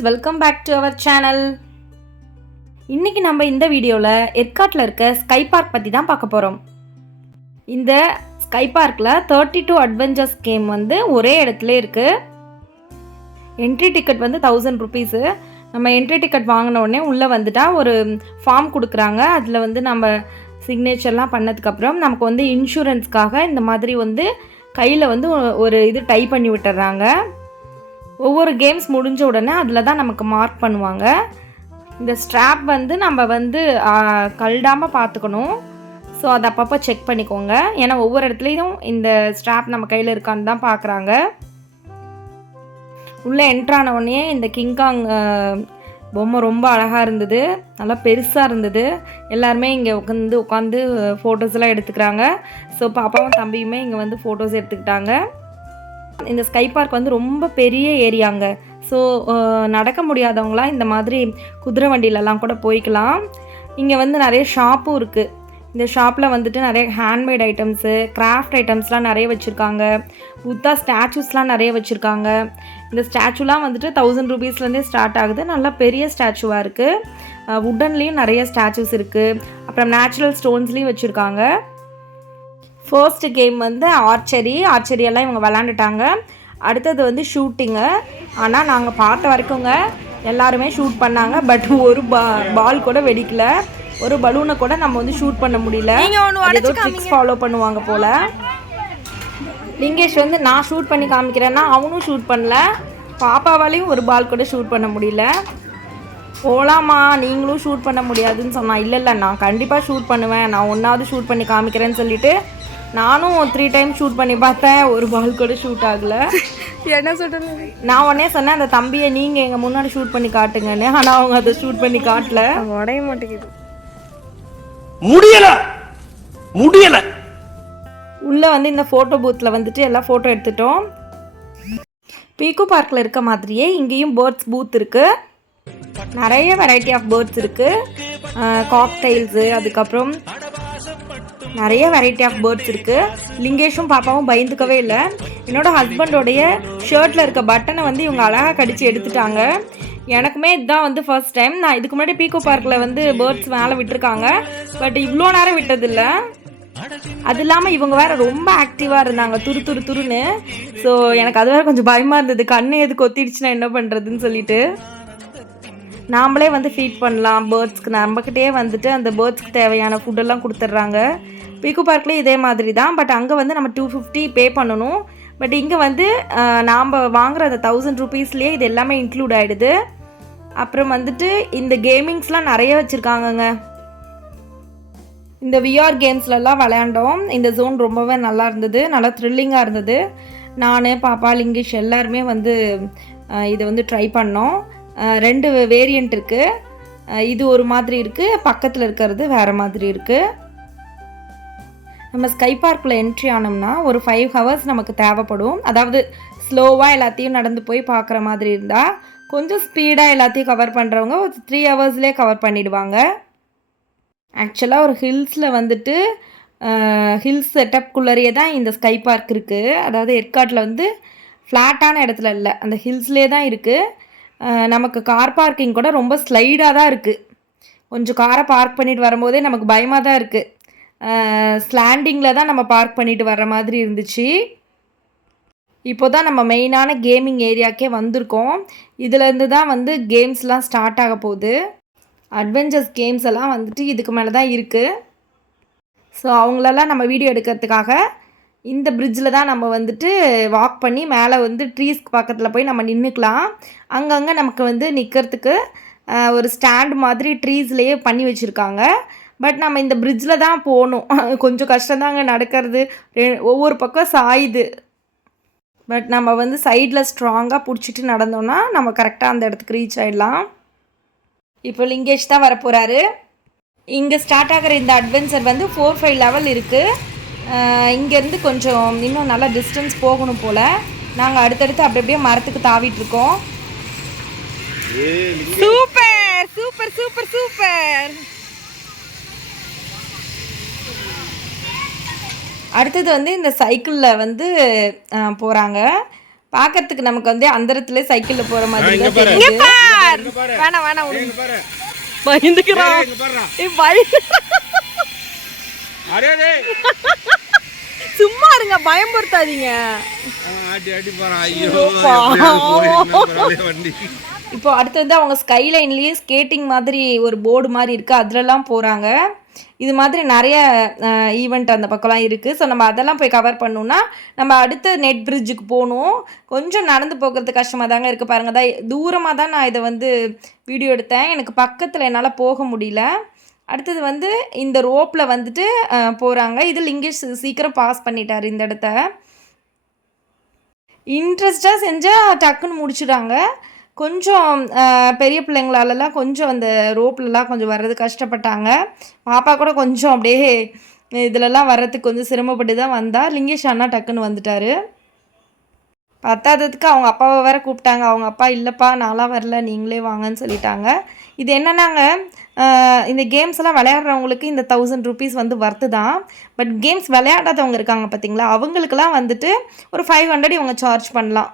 Friends, welcome back to our channel. இன்றைக்கி நம்ம இந்த வீடியோவில் ஏற்காட்டில் இருக்க ஸ்கை பார்க் பற்றி தான் பார்க்க போகிறோம். இந்த ஸ்கை பார்க்கில் 32 அட்வென்ச்சர்ஸ் கேம் வந்து ஒரே இடத்துல இருக்குது. என்ட்ரி டிக்கெட் வந்து 1000 ருபீஸு. நம்ம என்ட்ரி டிக்கெட் வாங்கின உடனே உள்ளே வந்துட்டால் ஒரு ஃபார்ம் கொடுக்குறாங்க. அதில் வந்து நம்ம சிக்னேச்சர்லாம் பண்ணதுக்கப்புறம் நமக்கு வந்து இன்சூரன்ஸ்க்காக இந்த மாதிரி வந்து கையில் வந்து ஒரு இது டைப் பண்ணி விட்டுறாங்க. ஒவ்வொரு கேம்ஸ் முடிஞ்ச உடனே அதில் தான் நமக்கு மார்க் பண்ணுவாங்க. இந்த ஸ்ட்ராப் வந்து நம்ம வந்து கழடாமல் பார்த்துக்கணும். ஸோ அதை அப்பப்போ செக் பண்ணிக்கோங்க. ஏன்னா ஒவ்வொரு இடத்துலையும் இந்த ஸ்ட்ராப் நம்ம கையில் இருக்கான்னு தான் பார்க்குறாங்க. உள்ளே என்ட்ரான உடனே இந்த கிங்காங் பொம்மை ரொம்ப அழகாக இருந்தது, நல்லா பெருசாக இருந்தது. எல்லாருமே இங்கே உட்காந்து ஃபோட்டோஸ்லாம் எடுத்துக்கிறாங்க. ஸோ பாப்பாவும் தம்பியுமே இங்கே வந்து ஃபோட்டோஸ் எடுத்துக்கிட்டாங்க. இந்த ஸ்கை பார்க் வந்து ரொம்ப பெரிய ஏரியாங்க. ஸோ நடக்க முடியாதவங்களாம் இந்த மாதிரி குதிரை வண்டியிலலாம் கூட போய்க்கலாம். இங்கே வந்து நிறைய ஷாப்பும் இருக்குது. இந்த ஷாப்பில் வந்துட்டு நிறைய ஹேண்ட்மேட் ஐட்டம்ஸு, கிராஃப்ட் ஐட்டம்ஸ்லாம் நிறைய வச்சுருக்காங்க. புத்தா ஸ்டாச்சூஸ்லாம் நிறைய வச்சுருக்காங்க. இந்த ஸ்டாச்சுலாம் வந்துட்டு 1000 ருபீஸ்லேருந்தே ஸ்டார்ட் ஆகுது. நல்லா பெரிய ஸ்டாச்சுவாக இருக்குது. வுட்டன்லேயும் நிறைய ஸ்டாச்சூஸ் இருக்குது. அப்புறம் நேச்சுரல் ஸ்டோன்ஸ்லேயும் வச்சுருக்காங்க. ஃபர்ஸ்ட் கேம் வந்து ஆர்ச்சரியெல்லாம் இவங்க விளாண்டுட்டாங்க. அடுத்தது வந்து ஷூட்டிங்கு. ஆனால் நாங்கள் பார்த்த வரைக்குங்க எல்லாருமே ஷூட் பண்ணாங்க. பட் ஒரு பால் கூட வெடிக்கல, ஒரு பலூனை கூட நம்ம வந்து ஷூட் பண்ண முடியல. ஏதோ ட்ரிக்ஸ் ஃபாலோ பண்ணுவாங்க போல். லிங்கேஷ் வந்து நான் ஷூட் பண்ணி காமிக்கிறேன்னா அவனும் ஷூட் பண்ணல. பாப்பாவாலையும் ஒரு பால் கூட ஷூட் பண்ண முடியல. போகலாமா, நீங்களும் ஷூட் பண்ண முடியாதுன்னு சொன்னான். இல்லை நான் கண்டிப்பாக ஷூட் பண்ணுவேன், நான் ஒன்றாவது ஷூட் பண்ணி காமிக்கிறேன்னு சொல்லிவிட்டு நானும் 3 டைம் ஷூட் பண்ணி பார்த்தேன். ஒரு பால் கூட ஷூட் ஆகலை. என்ன சொல்கிறது, நான் உடனே சொன்னேன் அந்த தம்பியை நீங்கள் எங்கள் முன்னாடி ஷூட் பண்ணி காட்டுங்கன்னு. ஆனால் அவங்க அதை ஷூட் பண்ணி காட்டல. உடைய மாட்டேங்குது, முடியலை. உள்ளே வந்து இந்த ஃபோட்டோ பூத்தில் வந்துட்டு எல்லாம் ஃபோட்டோ எடுத்துட்டோம். பீகோ பார்க்கில் இருக்க மாதிரியே இங்கேயும் பேர்ட்ஸ் பூத் இருக்குது. நிறைய வெரைட்டி ஆஃப் பேர்ட்ஸ் இருக்குது. காக்டைல்ஸு, அதுக்கப்புறம் நிறைய வெரைட்டி ஆஃப் பேர்ட்ஸ் இருக்குது. லிங்கேஷும் பாப்பாவும் பயந்துக்கவே இல்லை. என்னோடய ஹஸ்பண்டோடைய ஷர்ட்டில் இருக்க பட்டனை வந்து இவங்க அழகாக கடித்து எடுத்துட்டாங்க. எனக்குமே இதுதான் வந்து ஃபர்ஸ்ட் டைம். நான் இதுக்கு முன்னாடி பீகோ பார்க்கில் வந்து பேர்ட்ஸ் மேலே விட்டுருக்காங்க, பட் இவ்வளோ நேரம் விட்டதில்லை. அது இல்லாமல் இவங்க வேறு ரொம்ப ஆக்டிவாக இருந்தாங்க, துருன்னு. ஸோ எனக்கு அது வேறு கொஞ்சம் பயமாக இருந்தது. கண்ணு எது கொத்திடுச்சுன்னா என்ன பண்ணுறதுன்னு சொல்லிட்டு நாம்ளே வந்து ஃபீட் பண்ணலாம் பேர்ட்ஸ்க்கு. நம்மக்கிட்டே வந்துட்டு அந்த பேர்ட்ஸ்க்கு தேவையான ஃபுட்டெல்லாம் கொடுத்துட்றாங்க. பீகோ பார்க்லேயும் இதே மாதிரி தான். பட் அங்கே வந்து நம்ம 250 பே பண்ணணும். பட் இங்கே வந்து நாம் வாங்குகிற அந்த 1000 ருபீஸ்லேயே இது எல்லாமே இன்க்ளூட் ஆகிடுது. அப்புறம் வந்துட்டு இந்த கேமிங்ஸ்லாம் நிறைய வச்சுருக்காங்கங்க. இந்த விஆர் கேம்ஸ்லலாம் விளையாண்டோம். இந்த ஜோன் ரொம்பவே நல்லா இருந்தது, நல்லா த்ரில்லிங்காக இருந்தது. நான், பாப்பா, லிங்கேஷ் எல்லாருமே வந்து இதை வந்து ட்ரை பண்ணோம். 2 வேரியண்ட் இருக்குது. இது ஒரு மாதிரி இருக்குது, பக்கத்தில் இருக்கிறது வேறு மாதிரி இருக்குது. நம்ம ஸ்கை பார்க்கில் என்ட்ரி ஆனோம்னா ஒரு 5 ஹவர்ஸ் நமக்கு தேவைப்படும். அதாவது ஸ்லோவாக எல்லாத்தையும் நடந்து போய் பார்க்குற மாதிரி இருந்தால், கொஞ்சம் ஸ்பீடாக எல்லாத்தையும் கவர் பண்ணுறவங்க ஒரு 3 ஹவர்ஸ்லேயே கவர் பண்ணிவிடுவாங்க. ஆக்சுவலாக ஒரு ஹில்ஸில் வந்துட்டு ஹில்ஸ் செட்டப்குள்ளரையே தான் இந்த ஸ்கை பார்க் இருக்குது. அதாவது ஏற்காட்டில் வந்து ஃப்ளாட்டான இடத்துல இல்லை, அந்த ஹில்ஸ்லேயே தான் இருக்குது. நமக்கு கார் பார்க்கிங் கூட ரொம்ப ஸ்லைடாக தான் இருக்குது. கொஞ்சம் காரை பார்க் பண்ணிட்டு வரும்போதே நமக்கு பயமாக தான் இருக்குது. ஸ்லாண்டிங்கில் தான் நம்ம பார்க் பண்ணிட்டு வர்ற மாதிரி இருந்துச்சு. இப்போ தான் நம்ம மெயினான கேமிங் ஏரியாக்கே வந்திருக்கோம். இதிலேருந்து தான் வந்து கேம்ஸ்லாம் ஸ்டார்ட் ஆக போகுது. அட்வென்ச்சர்ஸ் கேம்ஸ் எல்லாம் வந்துட்டு இதுக்கு மேலே தான் இருக்குது. ஸோ அவங்களெல்லாம் நம்ம வீடியோ எடுக்கிறதுக்காக இந்த பிரிட்ஜில் தான் நம்ம வந்துட்டு வாக் பண்ணி மேலே வந்து ட்ரீஸ்க்கு பக்கத்தில் போய் நம்ம நின்றுக்கலாம். அங்கங்கே நமக்கு வந்து நிற்கிறதுக்கு ஒரு ஸ்டாண்ட் மாதிரி ட்ரீஸ்லேயே பண்ணி வச்சுருக்காங்க. பட் நம்ம இந்த பிரிட்ஜில் தான் போகணும். கொஞ்சம் கஷ்டம்தாங்க நடக்கிறது, ஒவ்வொரு பக்கம் சாயுது. பட் நம்ம வந்து சைடில் ஸ்ட்ராங்காக பிடிச்சிட்டு நடந்தோன்னா நம்ம கரெக்டாக அந்த இடத்துக்கு ரீச் ஆகிடலாம். இப்போ லிங்கேஷ் தான் வரப்போகிறாரு. இங்கே ஸ்டார்ட் ஆகிற இந்த அட்வென்ச்சர் வந்து 4-5 லெவல் இருக்குது. இங்கேருந்து கொஞ்சம் இன்னும் நல்லா டிஸ்டன்ஸ் போகணும் போல். நாங்கள் அடுத்தடுத்து அப்படியே மரத்துக்கு தாவிட்டுருக்கோம். Super super super super. அடுத்தது வந்து இந்த சைக்கிளில் வந்து போகிறாங்க. பார்க்கறதுக்கு நமக்கு வந்து அந்த இடத்துல சைக்கிளில் போகிற மாதிரி தான் தெரியுது. சூப்பர். வேணாம் வேணாம் விடுங்க. பயந்துக்கிறான். சும்மா இருங்க, பயம்படுத்தாதீங்க. இப்போ அடுத்தது அவங்க ஸ்கைலைன்லேயே ஸ்கேட்டிங் மாதிரி ஒரு போர்டு மாதிரி இருக்குது, அதுலலாம் போகிறாங்க. இது மாதிரி நிறைய ஈவெண்ட் அந்த பக்கம்லாம் இருக்குது. ஸோ நம்ம அதெல்லாம் போய் கவர் பண்ணோன்னா நம்ம அடுத்த நெட் பிரிட்ஜுக்கு போகணும். கொஞ்சம் நடந்து போகிறது கஷ்டமாக தாங்க இருக்குது. பாருங்கள், தான் தூரமாக தான் நான் இதை வந்து வீடியோ எடுத்தேன். எனக்கு பக்கத்தில் என்னால் போக முடியல. அடுத்தது வந்து இந்த ரோப்பில் வந்துட்டு போகிறாங்க. இது லிங்கேஷ் சீக்கிரம் பாஸ் பண்ணிட்டார் இந்த இடத்த. இன்ட்ரெஸ்டாக செஞ்சால் டக்குன்னு முடிச்சுட்டாங்க. கொஞ்சம் பெரிய பிள்ளைங்களாலலாம் கொஞ்சம் அந்த ரோப்லலாம் கொஞ்சம் வர்றது கஷ்டப்பட்டாங்க. பாப்பா கூட கொஞ்சம் அப்படியே இதிலலாம் வர்றதுக்கு கொஞ்சம் சிரமப்பட்டு தான் வந்தால். லிங்கேஷ் அண்ணா டக்குன்னு வந்துட்டார். பத்தாததுக்கு அவங்க அப்பாவை வேறு கூப்பிட்டாங்க. அவங்க அப்பா இல்லைப்பா நான்லாம் வரல, நீங்களே வாங்கன்னு சொல்லிட்டாங்க. இது என்னன்னாங்க, இந்த கேம்ஸ் எல்லாம் விளையாடுறவங்களுக்கு இந்த 1000 rupees வந்து வர்த்து தான். பட் கேம்ஸ் விளையாடாதவங்க இருக்காங்க பார்த்தீங்களா, அவங்களுக்கெல்லாம் வந்துட்டு ஒரு 500 இவங்க சார்ஜ் பண்ணலாம்.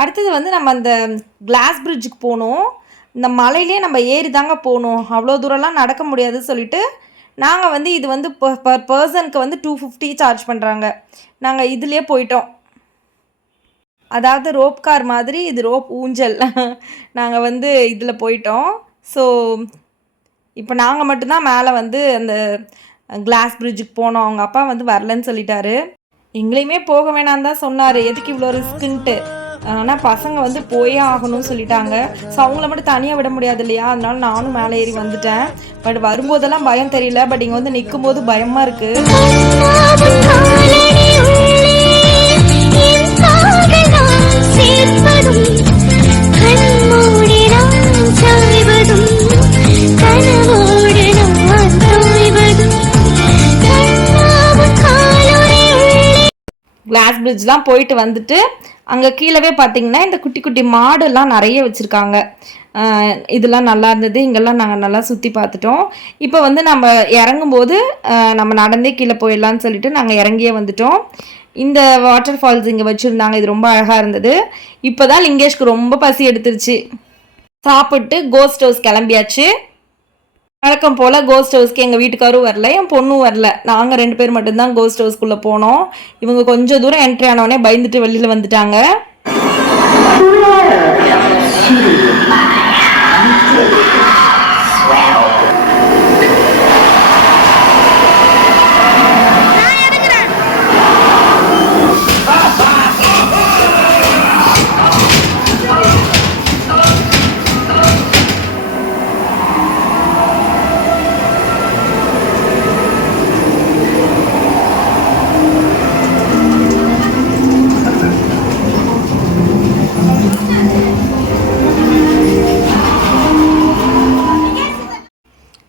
அடுத்தது வந்து நம்ம அந்த கிளாஸ் பிரிட்ஜுக்கு போகணும். இந்த மலையிலே நம்ம ஏறி தாங்க போகணும், அவ்வளோ தூரம்லாம் நடக்க முடியாது சொல்லிட்டு நாங்கள் வந்து இது வந்து பர் பர்சனுக்கு வந்து 250 சார்ஜ் பண்ணுறாங்க. நாங்கள் இதுலேயே போயிட்டோம். அதாவது ரோப் கார் மாதிரி, இது ரோப் ஊஞ்சல். நாங்கள் வந்து இதில் போயிட்டோம். ஸோ இப்போ நாங்கள் மட்டும்தான் மேலே வந்து அந்த கிளாஸ் பிரிட்ஜுக்கு போனோம். அவங்க அப்பா வந்து வரலன்னு சொல்லிட்டாரு. எங்களையுமே போக வேணான்னு தான் சொன்னார், எதுக்கு இவ்வளோ ரிஸ்க்குன்ட்டு. ஆனால் பசங்க வந்து போயே ஆகணும்னு சொல்லிட்டாங்க. ஸோ அவங்கள மட்டும் தனியாக விட முடியாது இல்லையா, அதனால நானும் மேலே ஏறி வந்துட்டேன். பட் வரும்போதெல்லாம் பயம் தெரியல, பட் இங்கே வந்து நிற்கும் போது பயமாக இருக்குது. கிளாஸ் பிரிட்ஜ்லாம் போயிட்டு வந்துட்டு அங்கே கீழவே பார்த்தீங்கன்னா இந்த குட்டி குட்டி மாடுலாம் நிறைய வச்சுருக்காங்க. இதெல்லாம் நல்லா இருந்தது. இங்கெல்லாம் நாங்கள் நல்லா சுற்றி பார்த்துட்டோம். இப்போ வந்து நம்ம இறங்கும்போது நம்ம நடந்தே கீழே போயிடலான்னு சொல்லிட்டு நாங்கள் இறங்கியே வந்துட்டோம். இந்த வாட்டர் ஃபால்ஸ் இங்கே வச்சுருந்தாங்க, இது ரொம்ப அழகாக இருந்தது. இப்போ தான் லிங்கேஷ்க்கு ரொம்ப பசி எடுத்துருச்சு. சாப்பிட்டு கோஸ்ட் ஹவுஸ் கிளம்பியாச்சு. வழக்கம் போல் கோஸ்ட் ஹவுஸ்க்கு எங்கள் வீட்டுக்காரும் வரல, என் பொண்ணும் வரல. நாங்கள் 2 பேர் மட்டும்தான் கோஸ்ட் ஹவுஸ்க்குள்ளே போனோம். இவங்க கொஞ்சம் தூரம் என்ட்ரி ஆனவொடனே பயந்துட்டு வெளியில் வந்துட்டாங்க.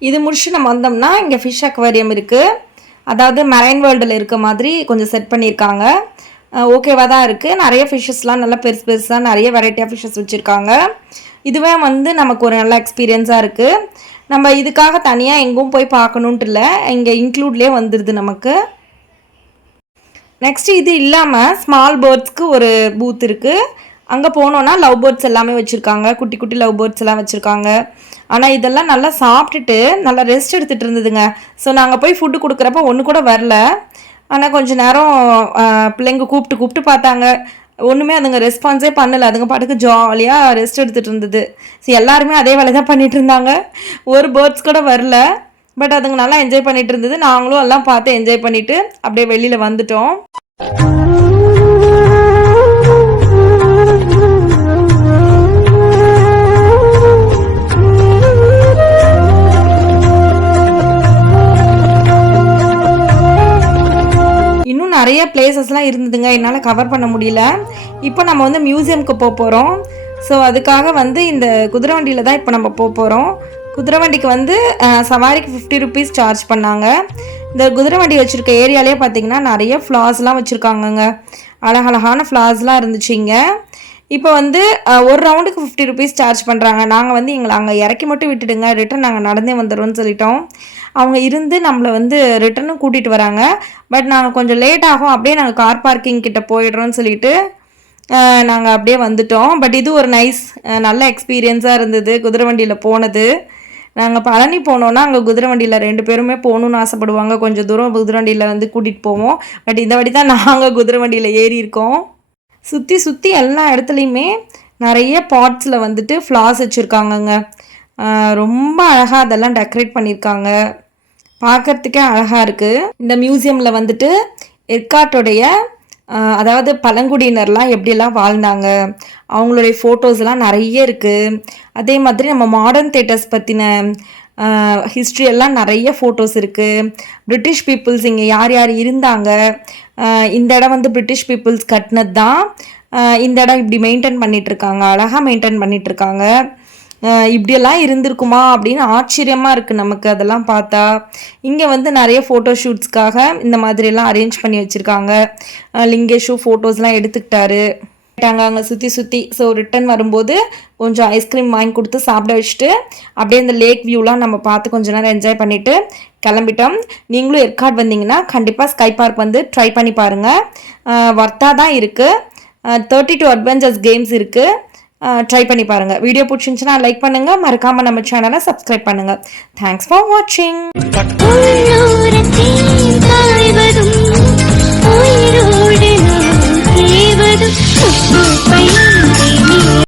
இது முடிச்சு நம்ம வந்தோம்னா இங்கே ஃபிஷ் அக்வாரியம் இருக்குது. அதாவது மெரைன் வேர்ல்டில் இருக்க மாதிரி கொஞ்சம் செட் பண்ணியிருக்காங்க. ஓகேவாக தான் இருக்குது. நிறைய ஃபிஷ்ஷஸ்லாம் நல்லா பெருசு பெருசாக நிறைய வெரைட்டியாக ஃபிஷ்ஷஸ் வச்சுருக்காங்க. இதுவே வந்து நமக்கு ஒரு நல்ல எக்ஸ்பீரியன்ஸாக இருக்குது. நம்ம இதுக்காக தனியாக எங்கும் போய் பார்க்கணுன்ட்டு இல்லை, இங்கே இன்க்ளூட்லேயே வந்துடுது நமக்கு. நெக்ஸ்ட்டு இது இல்லாமல் ஸ்மால் பேர்ட்ஸ்க்கு ஒரு பூத் இருக்குது. அங்கே போனோன்னா லவ் பேர்ட்ஸ் எல்லாமே வச்சுருக்காங்க, குட்டி குட்டி லவ் பேர்ட்ஸ் எல்லாம் வச்சுருக்காங்க. ஆனால் இதெல்லாம் நல்லா சாப்பிட்டுட்டு நல்லா ரெஸ்ட் எடுத்துகிட்டு இருந்ததுங்க. ஸோ நாங்கள் போய் ஃபுட்டு கொடுக்குறப்ப ஒன்று கூட வரல. ஆனால் கொஞ்சம் நேரம் பிள்ளைங்க கூப்பிட்டு பார்த்தாங்க, ஒன்றுமே அதுங்க ரெஸ்பான்ஸே பண்ணலை. அதுங்க பாட்டுக்கு ஜாலியாக ரெஸ்ட் எடுத்துகிட்டு இருந்தது. ஸோ எல்லாருமே அதே வேலை தான் பண்ணிகிட்டு இருந்தாங்க, ஒரு பேர்ட்ஸ் கூட வரல. பட் அதுங்க நல்லா என்ஜாய் பண்ணிகிட்டு இருந்தது. நாங்களும் எல்லாம் பார்த்து என்ஜாய் பண்ணிவிட்டு அப்படியே வெளியில் வந்துட்டோம். இன்னும் நிறைய பிளேசஸ்லாம் இருந்ததுங்க, என்னால் கவர் பண்ண முடியல. இப்போ நம்ம வந்து மியூசியம்க்கு போக போகிறோம். ஸோ அதுக்காக வந்து இந்த குதிரை வண்டியில் தான் இப்போ நம்ம போக போகிறோம். குதிரை வண்டிக்கு வந்து சவாரிக்கு 50 rupees சார்ஜ் பண்ணாங்க. இந்த குதிரை வண்டி வச்சுருக்க ஏரியாலே பார்த்திங்கன்னா நிறைய ஃப்ளார்ஸ்லாம் வச்சுருக்காங்கங்க, அழகழகான ஃப்ளார்ஸ்லாம் இருந்துச்சு இங்கே. இப்போ வந்து ஒரு ரவுண்டுக்கு 50 rupees சார்ஜ் பண்ணுறாங்க. நாங்கள் வந்து எங்களை அங்கே இறக்கி மட்டும் விட்டுடுங்க, ரிட்டன் நாங்கள் நடந்தே வந்துடுவோம்னு சொல்லிட்டோம். அவங்க இருந்து நம்மளை வந்து ரிட்டனும் கூட்டிகிட்டு வராங்க. பட் நாங்கள் கொஞ்சம் லேட் ஆகும், அப்படியே நாங்கள் கார் பார்க்கிங் கிட்ட போயிடுறோன்னு சொல்லிட்டு நாங்கள் அப்படியே வந்துட்டோம். பட் இது ஒரு நல்ல எக்ஸ்பீரியன்ஸாக இருந்தது குதிரை வண்டியில் போனது. நாங்கள் பழனி போனோன்னா அங்கே குதிரை வண்டியில் 2 பேருமே போகணுன்னு ஆசைப்படுவாங்க. கொஞ்சம் தூரம் குதிரை வண்டியில் வந்து கூட்டிகிட்டு போவோம். பட் இந்த வாட்டி தான் நாங்கள் குதிரை வண்டியில் ஏறி இருக்கோம். சுற்றி எல்லா இடத்துலையுமே நிறைய பாட்ஸில் வந்துட்டு ஃப்ளார்ஸ் வச்சுருக்காங்கங்க. ரொம்ப அழகாக அதெல்லாம் டெக்கரேட் பண்ணியிருக்காங்க. பார்க்குறதுக்கே அழகாக இருக்குது. இந்த மியூசியமில் வந்துட்டு ஏற்காட்டோடைய அதாவது பழங்குடியினர்லாம் எப்படியெல்லாம் வாழ்ந்தாங்க அவங்களுடைய ஃபோட்டோஸ்லாம் நிறைய இருக்குது. அதே மாதிரி நம்ம மாடர்ன் தேட்டர்ஸ் பற்றின ஹிஸ்ட்ரி எல்லாம் நிறைய ஃபோட்டோஸ் இருக்குது. பிரிட்டிஷ் பீப்புள்ஸ் இங்கே யார் யார் இருந்தாங்க, இந்த இடம் வந்து பிரிட்டிஷ் பீப்புள்ஸ் கட்டினது தான். இந்த இடம் இப்படி மெயின்டைன் பண்ணிகிட்ருக்காங்க, அழகாக மெயின்டைன் பண்ணிகிட்ருக்காங்க. இப்படியெல்லாம் இருந்திருக்குமா அப்படின்னு ஆச்சரியமாக இருக்குது நமக்கு அதெல்லாம் பார்த்தா. இங்கே வந்து நிறைய ஃபோட்டோ ஷூட்ஸ்க்காக இந்த மாதிரிலாம் அரேஞ்ச் பண்ணி வச்சுருக்காங்க. லிங்கேஷு ஃபோட்டோஸ்லாம் எடுத்துக்கிட்டாரு. அங்கே சுற்றி ஸோ ரிட்டன் வரும்போது கொஞ்சம் ஐஸ்கிரீம் வாங்கி கொடுத்து சாப்பிட வச்சுட்டு அப்படியே இந்த லேக் வியூலாம் நம்ம பார்த்து கொஞ்ச நேரம் என்ஜாய் பண்ணிவிட்டு கிளம்பிட்டோம். நீங்களும் ஏற்காடு வந்தீங்கன்னா கண்டிப்பாக ஸ்கை பார்க் வந்து ட்ரை பண்ணி பாருங்கள். வர்த்தாக தான் இருக்குது. 32 அட்வென்ச்சர்ஸ் கேம்ஸ் இருக்குது. ட்ரை பண்ணி பாருங்கள். வீடியோ பிடிச்சிருந்துச்சுன்னா லைக் பண்ணுங்கள், மறக்காமல் நம்ம சேனலை சப்ஸ்கிரைப் பண்ணுங்கள். தேங்க்ஸ் ஃபார் வாட்சிங். உயிரோடு நான் தேவதும்